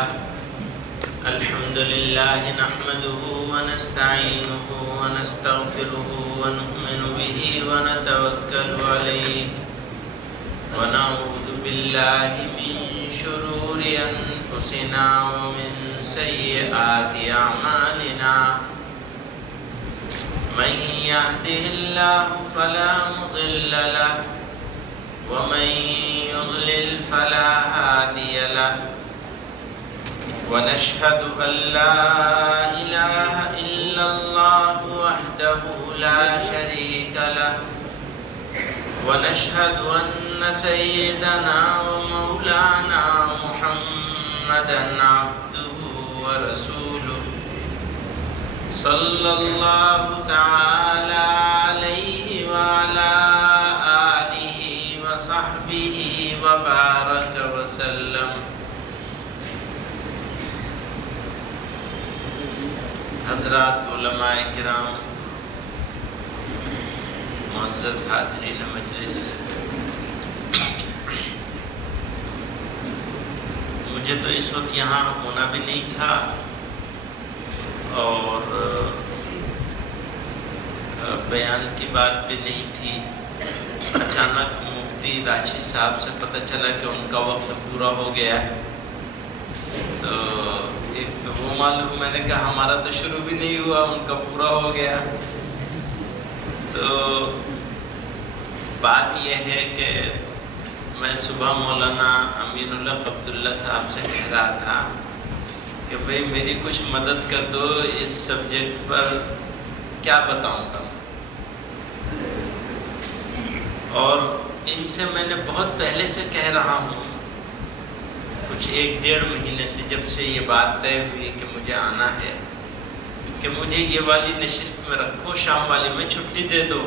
الحمد لله نحمده ونستعينه ونستغفره ونؤمن به ونتوكل عليه ونعوذ بالله من شرور أنفسنا ومن سيئات أعمالنا من يهده الله فلا مضل له ومن يضلل فلا هادي له ونشهد أن لا إله إلا الله وحده لا شريك له ونشهد أن سيدنا ومولانا محمدا عبده ورسوله صلى الله تعالى عليه وعلى آله وصحبه وبارك وسلم. حضرات علماء کرام، معزز حاضرین مجلس، مجھے تو اس وقت یہاں ہونا بھی نہیں تھا اور بیان کی بات بھی نہیں تھی. اچانک مفتی راشد صاحب سے پتہ چلا کہ ان کا وقت پورا ہو گیا ہے. تو ایک تو وہ معلوم، میں نے کہا ہمارا تو شروع بھی نہیں ہوا، ان کا پورا ہو گیا. تو بات یہ ہے کہ میں صبح مولانا امین اللہ عبداللہ صاحب سے کہہ رہا تھا کہ بھئی میری کچھ مدد کر دو، اس سبجیکٹ پر کیا بتاؤں گا. اور ان سے میں نے بہت پہلے سے کہہ رہا ہوں، کچھ 1-1.5 مہینے سے، جب سے یہ بات طے ہوئی کہ مجھے آنا ہے، کہ مجھے یہ والی نشست میں رکھو، شام والی میں چھٹی دے دو.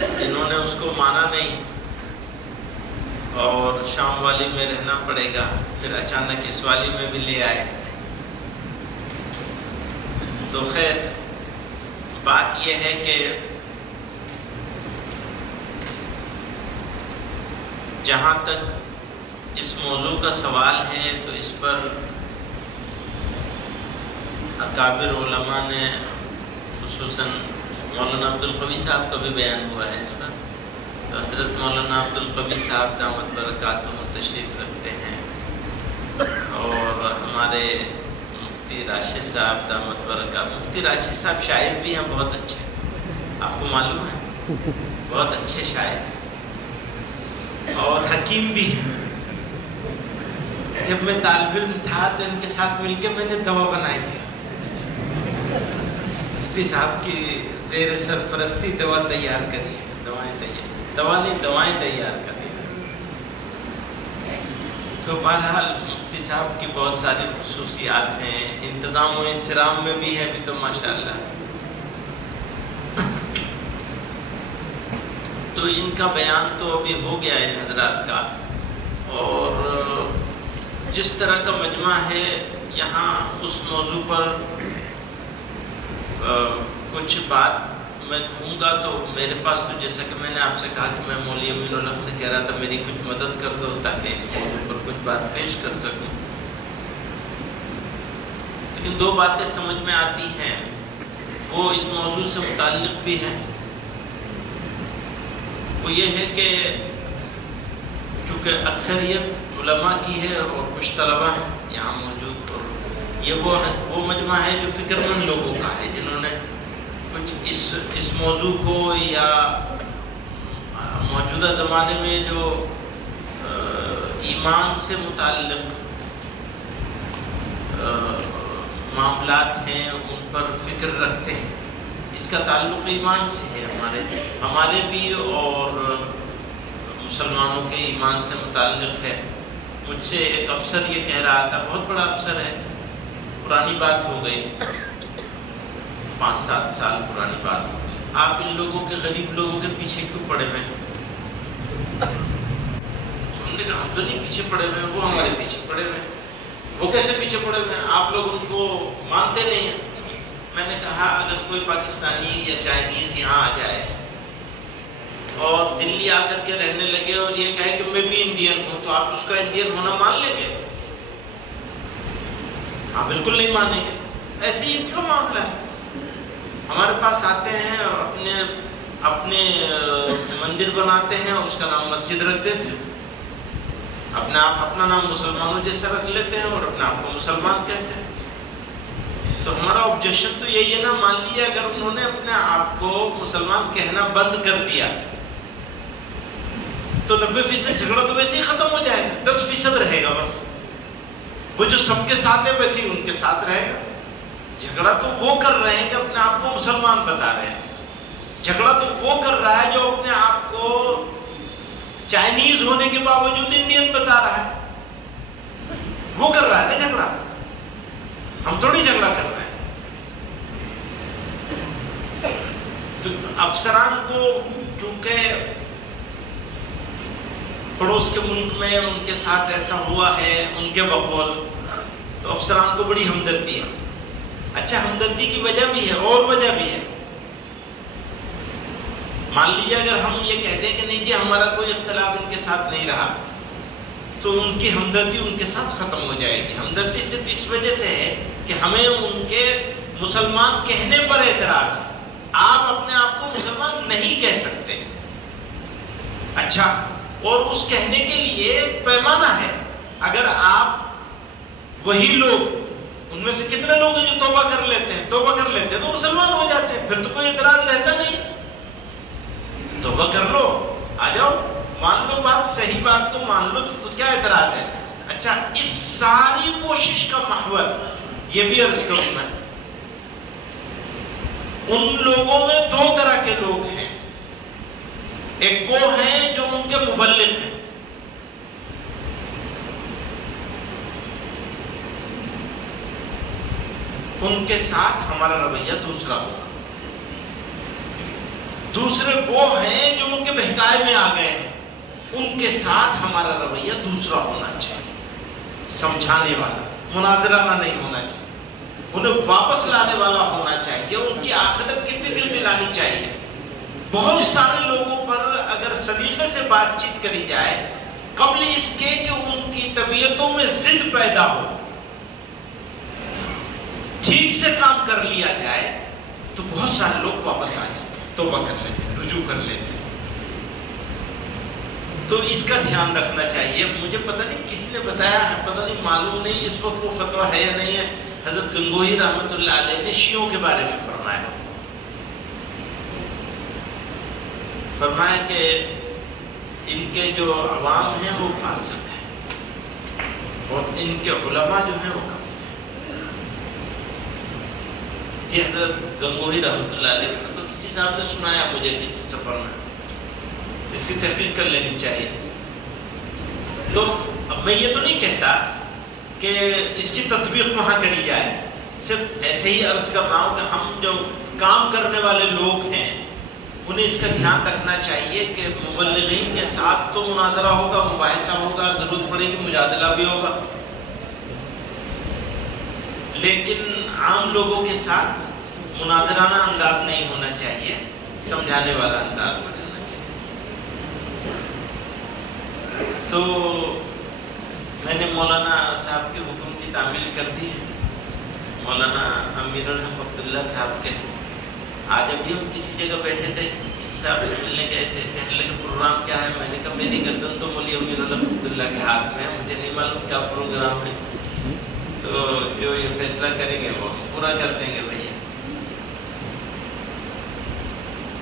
انہوں نے اس کو مانا نہیں اور شام والی میں رہنا پڑے گا. پھر اچانک اس والی میں بھی لے آئے. تو خیر بات یہ ہے کہ جہاں تک اس موضوع کا سوال ہے تو اس پر اکابر علماء نے، خصوصاً مولانا عبدالقوی صاحب کا بھی بیان ہوا ہے اس پر. تو حضرت مولانا عبدالقوی صاحب دامت برکاتہم تشریف رکھتے ہیں اور ہمارے مفتی راشد صاحب دامت برکاتہم. مفتی راشد صاحب شاعر بھی ہیں، بہت اچھے، آپ کو معلوم ہے، بہت اچھے شاعر ہیں اور حکیم بھی ہیں. جب میں طالب علم تھا تو ان کے ساتھ مل کے میں نے دوا بنائی ہے. مفتی صاحب کی زیر سرپرستی دوا تیار کری ہے، دوائیں تیار کری ہے. تو بہرحال مفتی صاحب کی بہت ساری خصوصیات ہیں، انتظام و انصرام میں بھی ہے بھی تو ماشاءاللہ. تو ان کا بیان تو ابھی ہو گیا ہے حضرات کا. اور جس طرح کا مجمع ہے یہاں، اس موضوع پر کچھ بات میں کہوں گا. تو میرے پاس تو جیسا کہ میں نے آپ سے کہا کہ میں مولوی امین الحق سے کہہ رہا تھا میری کچھ مدد کر دو تاکہ اس موضوع پر کچھ بات پیش کر سکوں. لیکن 2 باتیں سمجھ میں آتی ہیں، وہ اس موضوع سے متعلق بھی ہیں. وہ یہ ہے کہ چونکہ اکثریت علماء کی ہے اور کچھ طلباء ہیں یہاں موجود، اور یہ وہ مجمع ہے جو فکر مند لوگوں کا ہے، جنہوں نے کچھ اس موضوع کو یا موجودہ زمانے میں جو ایمان سے متعلق معاملات ہیں ان پر فکر رکھتے ہیں. اس کا تعلق ایمان سے ہے، ہمارے بھی اور مسلمانوں کے ایمان سے متعلق ہے. مجھ سے ایک افسر یہ کہہ رہا تھا، بہت بڑا افسر ہے، پرانی بات ہو گئی، 5-7 سال پرانی بات ہو گئی، آپ ان لوگوں کے، غریب لوگوں کے پیچھے کیوں پڑے ہوئے ہیں؟ ہم نے کہا ہم تو نہیں پیچھے پڑے ہوئے ہیں، وہ ہمارے پیچھے پڑے ہوئے ہیں. وہ کیسے پیچھے پڑے ہوئے ہیں؟ آپ لوگ ان کو مانتے نہیں ہیں. میں نے کہا اگر کوئی پاکستانی یا چائنیز یہاں آ جائے اور دلی آ کر کے رہنے لگے اور یہ کہے کہ میں بھی انڈین ہوں، تو آپ اس کا انڈین ہونا مان لیں گے؟ ہاں بالکل نہیں مانیں گے. ایسے ہی ان کا معاملہ ہے. ہمارے پاس آتے ہیں اپنے مندر بناتے ہیں، اس کا نام مسجد رکھ دیتے ہیں، اپنا نام مسلمانوں جیسا رکھ لیتے ہیں اور اپنے آپ کو مسلمان کہتے ہیں. تو ہمارا آبجیکشن تو یہی ہے نا، مان لیجیے اگر انہوں نے اپنے آپ کو مسلمان کہنا بند کر دیا تو 90% جھگڑا تو ویسے ہی ختم ہو جائے گا، 10% رہے گا بس. وہ جو سب کے ساتھ ہے ویسے ہی ان کے ساتھ رہے گا. جھگڑا تو وہ کر رہے ہیں کہ اپنے آپ کو مسلمان بتا رہے ہیں. جھگڑا تو وہ کر رہا ہے جو اپنے آپ کو چائنیز ہونے کے باوجود انڈین بتا رہا ہے. وہ کر رہا ہے نا جھگڑا، ہم تھوڑی جھگڑا کر رہے ہیں. تو افسران کو کیونکہ پڑوس کے ملک میں ان کے ساتھ ایسا ہوا ہے ان کے بقول، تو افسران کو بڑی ہمدردی ہے. اچھا ہمدردی کی وجہ بھی ہے اور وجہ بھی ہے. مان لیجیے اگر ہم یہ کہہ دیں کہ نہیں جی ہمارا کوئی اختلاف ان کے ساتھ نہیں رہا، تو ان کی ہمدردی ان کے ساتھ ختم ہو جائے گی. ہمدردی صرف اس وجہ سے ہے کہ ہمیں ان کے مسلمان کہنے پر اعتراض ہے. آپ اپنے آپ کو مسلمان نہیں کہہ سکتے. اچھا، اور اس کہنے کے لیے پیمانہ ہے. اگر آپ وہی لوگ، ان میں سے کتنے لوگ ہیں جو توبہ کر لیتے ہیں تو مسلمان ہو جاتے ہیں، پھر تو کوئی اعتراض رہتا نہیں. توبہ کر لو، آ جاؤ، مان لو بات، صحیح بات کو مان لو، تو کیا اعتراض ہے. اچھا، اس ساری کوشش کا محور یہ بھی عرض کروں میں، ان لوگوں میں دو طرح کے لوگ ہیں. ایک وہ ہیں جو ان کے مبلغ ہیں، ان کے ساتھ ہمارا رویہ دوسرا ہوگا. دوسرے وہ ہیں جو ان کے بہکائے میں آ گئے ہیں، ان کے ساتھ ہمارا رویہ دوسرا ہونا چاہیے. سمجھانے والا، مناظرانہ نہیں ہونا چاہیے، انہیں واپس لانے والا ہونا چاہیے، ان کی آخرت کی فکر دلانی چاہیے. بہت سارے لوگوں پر اگر سلیقے سے بات چیت کری جائے قبل اس کے کہ ان کی طبیعتوں میں ضد پیدا ہو، ٹھیک سے کام کر لیا جائے تو بہت سارے لوگ واپس آ جاتے ہیں، توبہ کر لیتے ہیں، رجوع کر لیتے ہیں. تو اس کا دھیان رکھنا چاہیے. مجھے پتہ نہیں کس نے بتایا ہے، پتہ نہیں، معلوم نہیں اس وقت وہ فتویٰ ہے یا نہیں ہے. حضرت گنگوہی رحمۃ اللہ علیہ نے شیعوں کے بارے میں فرمایا کہ ان کے جو عوام ہیں وہ فاسق ہیں اور ان کے علماء جو ہیں وہ کافر ہیں. یہ حضرت گنگوہی رحمۃ اللہ علیہ نے تو کسی صاحب نے سنایا مجھے کسی سفر میں، اس کی تحقیق کر لینی چاہیے. تو اب میں یہ تو نہیں کہتا کہ اس کی تطبیق وہاں کری جائے، صرف ایسے ہی عرض کر رہا ہوں کہ ہم جو کام کرنے والے لوگ ہیں انہیں اس کا دھیان رکھنا چاہیے کہ مبلغین کے ساتھ تو مناظرہ ہوگا، مباحثہ ہوگا، ضرورت پڑے گی مجادلہ بھی ہوگا، لیکن عام لوگوں کے ساتھ مناظرانہ انداز نہیں ہونا چاہیے، سمجھانے والا انداز بنانا چاہیے. تو میں نے مولانا صاحب کے حکم کی تعمیل کر دی ہے. مولانا امیر الحق عبداللہ صاحب کے آج ابھی ہم کسی جگہ بیٹھے تھے، کسی صاحب سے ملنے گئے تھے، کہنے لگے پروگرام کیا ہے. میں نے کہا میری گردن تو مولی امیر الحق عبداللہ کے ہاتھ میں ہے، مجھے نہیں معلوم کیا پروگرام ہے، تو جو یہ فیصلہ کریں گے وہ ہم پورا کر دیں گے بھیا.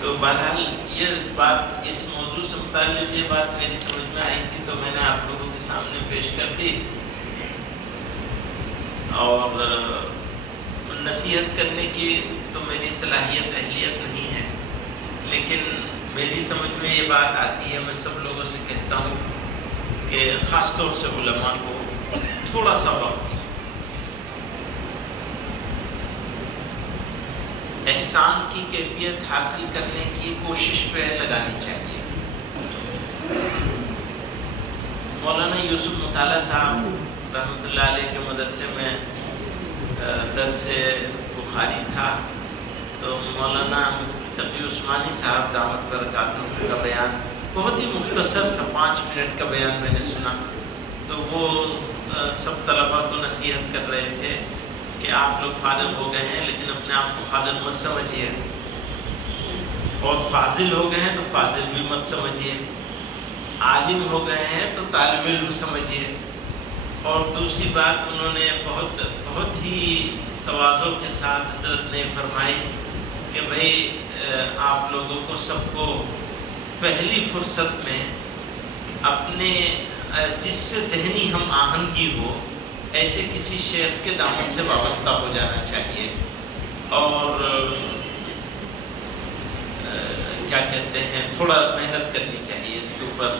تو بہرحال یہ بات، اس موضوع سے متعلق یہ بات میری سمجھ میں آئی تھی تو میں نے آپ لوگوں کے سامنے پیش کر دی. اور نصیحت کرنے کی تو میری صلاحیت اہلیت نہیں ہے، لیکن میری سمجھ میں یہ بات آتی ہے. میں سب لوگوں سے کہتا ہوں کہ خاص طور سے علماء کو تھوڑا سا وقت احسان کی کیفیت حاصل کرنے کی کوشش پہ لگانی چاہیے. مولانا یوسف مطالعہ صاحب رحمۃ اللہ علیہ کے مدرسے میں درس بخاری تھا، تو مولانا مفتی تقی عثمانی صاحب دعوت برکاتہ کا بیان، بہت ہی مختصر سا 5 منٹ کا بیان میں نے سنا. تو وہ سب طلباء کو نصیحت کر رہے تھے کہ آپ لوگ فارغ ہو گئے ہیں لیکن اپنے آپ کو فارغ مت سمجھیے، اور فاضل ہو گئے ہیں تو فاضل بھی مت سمجھیے، عالم ہو گئے ہیں تو طالب علم سمجھیے۔ اور دوسری بات انہوں نے بہت ہی تواضع کے ساتھ حضرت نے فرمائی کہ بھئی آپ لوگوں کو سب کو پہلی فرصت میں اپنے جس سے ذہنی ہم آہنگی ہو ایسے کسی شیخ کے دامن سے وابستہ ہو جانا چاہیے، اور کیا کہتے ہیں تھوڑا محنت کرنی چاہیے اس کے اوپر۔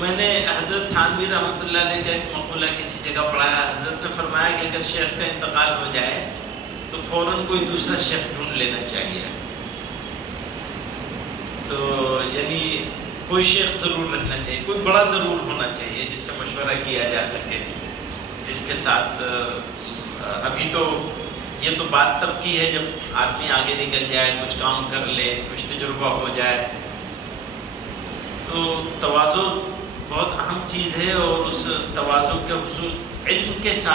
میں نے حضرت تھانوی رحمۃ اللہ علیہ کا ایک مقولہ کسی جگہ پڑھا، حضرت نے فرمایا کہ اگر شیخ کا انتقال ہو جائے تو فوراً کوئی دوسرا شیخ ڈھونڈ لینا چاہیے، تو یعنی کوئی شیخ ضرور رکھنا چاہیے، کوئی بڑا ضرور ہونا چاہیے جس سے مشورہ کیا جا سکے، جس کے ساتھ ابھی تو یہ تو بات تب کی ہے جب آدمی آگے نکل جائے، کچھ کام کر لے، کچھ تجربہ ہو جائے۔ تو تواضع بہت اہم چیز ہے، اور اس تواضع کے حصول علم کے ساتھ